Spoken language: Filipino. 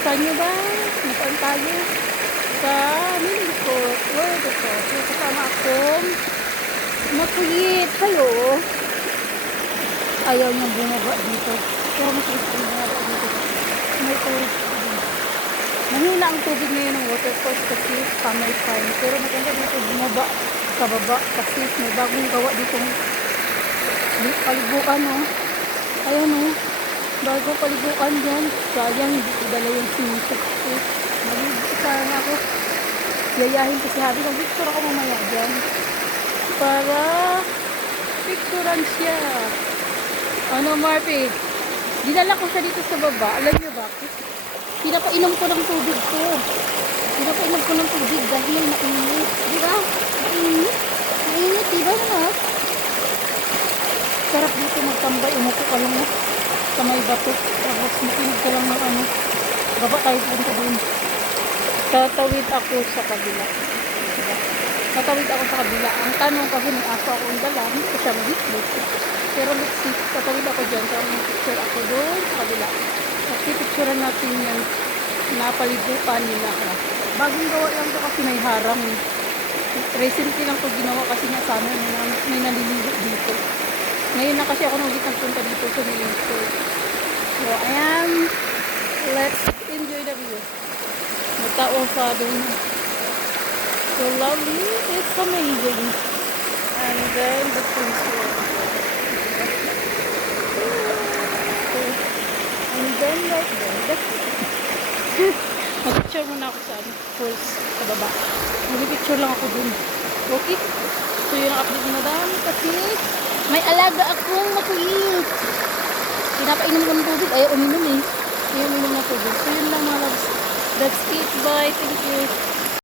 Saan nyo ba? Nasaan tayo? Sa Miniport. Word ito. So, kasama akong makulit. Hello. Ayaw niyang bumaba dito. Pero masilis ko bumaba dito. May tourist pa din. Mahina ang tubig ngayon ng waterfalls kasi summer time. Pero maganda dito bumaba sa baba kasi may bagong gawa ditong paliguan, no? Ayan, no? Bago paliguan dyan. Sayang, hindi ko dala yung sinisip ko. Maligo sana ako. Yayahin ko si Habi. Mag-picture ako mamaya dyan. Para picturean siya. Ano, Marpy? Dinala ko siya dito sa baba. Alam niyo bakit? Pinapainom ko ng tubig ko. Pinapainom ko ng tubig dahil mainit. Di ba? Mainit. Mainit, di ba naman? Sarap dito magtambay. Umupo ka lang sa may bato. Tapos makinig ka lang ng ano. Baba tayo punta dun. Tatawid ako sa kabila. Diba? Tatawid ako sa kabila. Ang tanong kasi may aso akong dala. Hindi ko siya mag-hit. Pero let's see. Tatawid ako dyan. Kaya may picture ako dun sa kabila. Kasi picturean natin yan. Napaliguan nila. Bagong gawa lang ito kasi may harang. Recently lang ito ginawa kasi nga sana may naliligo dito. Ngayon na kasi ako nung nagpunta dito sa Miniport. So, ayan. Let's enjoy the view. May taong pa doon. So lovely. It's amazing. And then the trees here. And then like that. Mag-picture muna ako sa falls sa baba. Mag-picture lang ako dun. Okay? So yung update na dami kasi may alaga akong makulit. Pinapainom ko ng tubig. Ayaw uminom eh. Ayaw uminom ng tubig. So yun lang mga loves. That's it. Bye. Thank you.